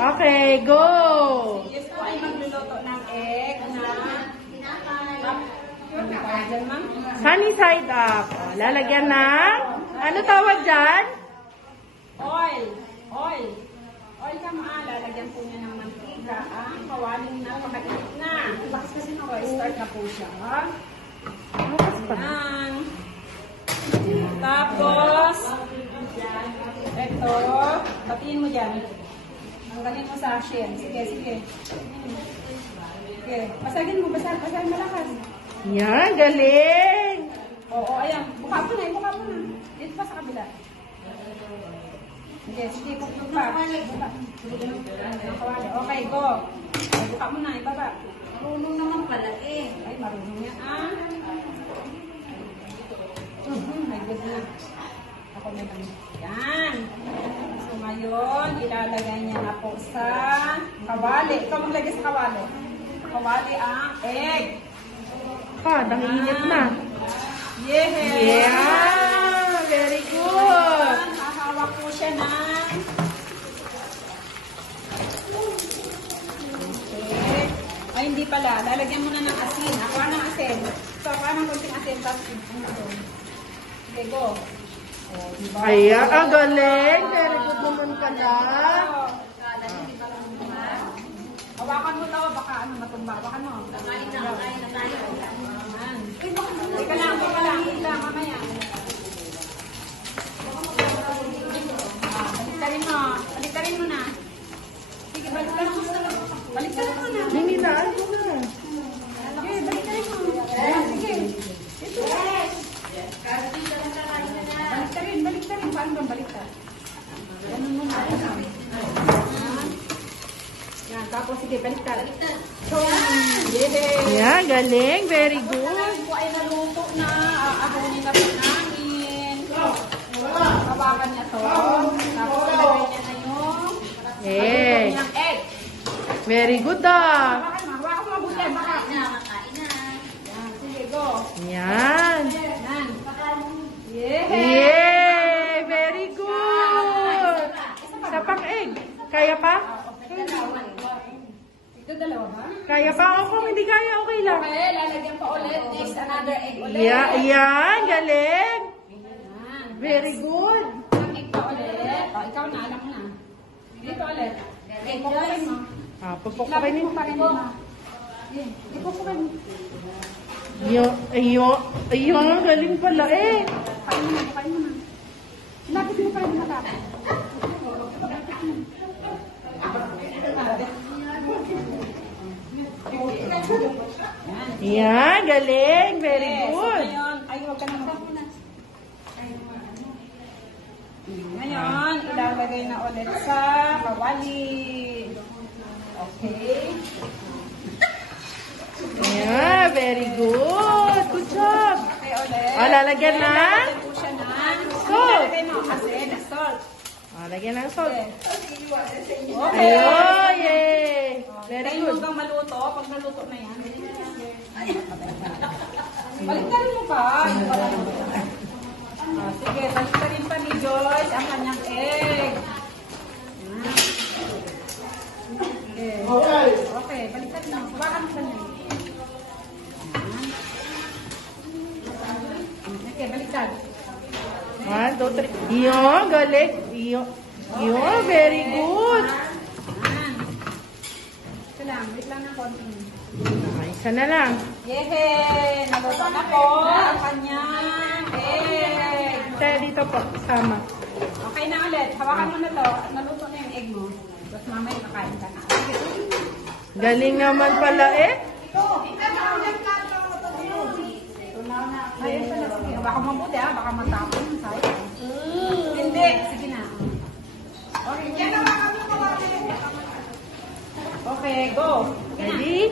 Okay, go! Yes po ay magluluto ng egg na Sunny side up. O, lalagyan ng, ano tawag dyan? oil. Oil ka lalagyan po niya ng mantika. Ang kawaling na pakainit na. Bakit kasi start na po siya. Yan. Tapos, ito, batiin mo dyan. Tanggalin mo sa shin. Sige. Basagin mo malakas. Yan, galing! Oo, ayan. Buka mo na. Dito pa sa kabila. Sige, kukul pa. Okay, go. Buka mo na, ibaba. Marunong naman pala eh. Ay, marunong yan. My goodness. Ako naman. Yan. So, ngayon, ilalagay niya na po sa kawali. Ikaw maglagay sa kawali. Kawali ang egg. Ang init na. Yeah! Very good! Hahawak po siya ng okay. Ay, hindi pala. Lalagyan mo na ng asin. Akuha ng asin. So, akuha ng konting asin. Tapos, okay, go. Ayan, galing! Very good naman pala. Hawakan mo daw. Baka matumba. Hawakan mo. Nakain na tayo. Teka lang. Mamaya. Baliktarin mo na. Sige, baliktarin mo na. Linitaan mo na. Sige, baliktarin mo. Sige. Ito. Baliktarin. Paano bang baliktar? Ganun mo na. Yan, tapos sige, baliktar. Yan, galing. Very good. Yan po ay naluto na. Aabunin na po namin. Hawakan niya to. Tapos ilagay niya na yung Egg. egg. Very good Hawakan mo mabuti. Baka. Kain na. Yan, sige, go. Yan. Yan. Yeah. Yay! Very good! Isa pang egg. Kaya pa? Ito dalawa ba? Kaya pa? O kung hindi kaya, okay lang. Okay, lalagyan pa ulit. Next, another egg ulit. Yan, galing. Yan. Very good. Ang egg pa ulit. O, ikaw na, alam mo na. Dito ulit. Okay, pupukin mo. Pupukain Lapit mo. mo pa rin mo. Ipupukin mo. Ayun, galing pala eh. Bukain mo na. Lapit mo pa rin mo. Yan, galing. Very good. Ngayon, ay, huwag ka naman. Ngayon, ilalagay na ulit sa kawali. Okay. Yeah, very good. Good job. Okay, ulit. Lalagyan na? Lalagyan po siya na. Salt. Lalagyan mo asin, salt. Lagyan ng salt. Okay. Ayun, yay. Very Tayo good. hanggang maluto. Pag naluto na yan. Baliktarin mo pa. Sige, baliktarin pa ni Joyce ang kanyang egg. Okay, baliktarin mo. Hawakan mo kanya. Okay, baliktad. 1, 2, 3. Yun, galing. Yun, very good. Ito lang, wait lang ng konti. Isa na lang. Yehey! Naluto na po ang kanyang egg. Tayo dito po, sama. Okay na ulit. Hawakan mo na to. Naluto na yung egg mo. Tapos mamaya kakain ka na. Galing naman pala eh. Ayun pala. Sige, baka mabuti ha. Baka matapon. Hindi. Sige na. Okay, go. Ready?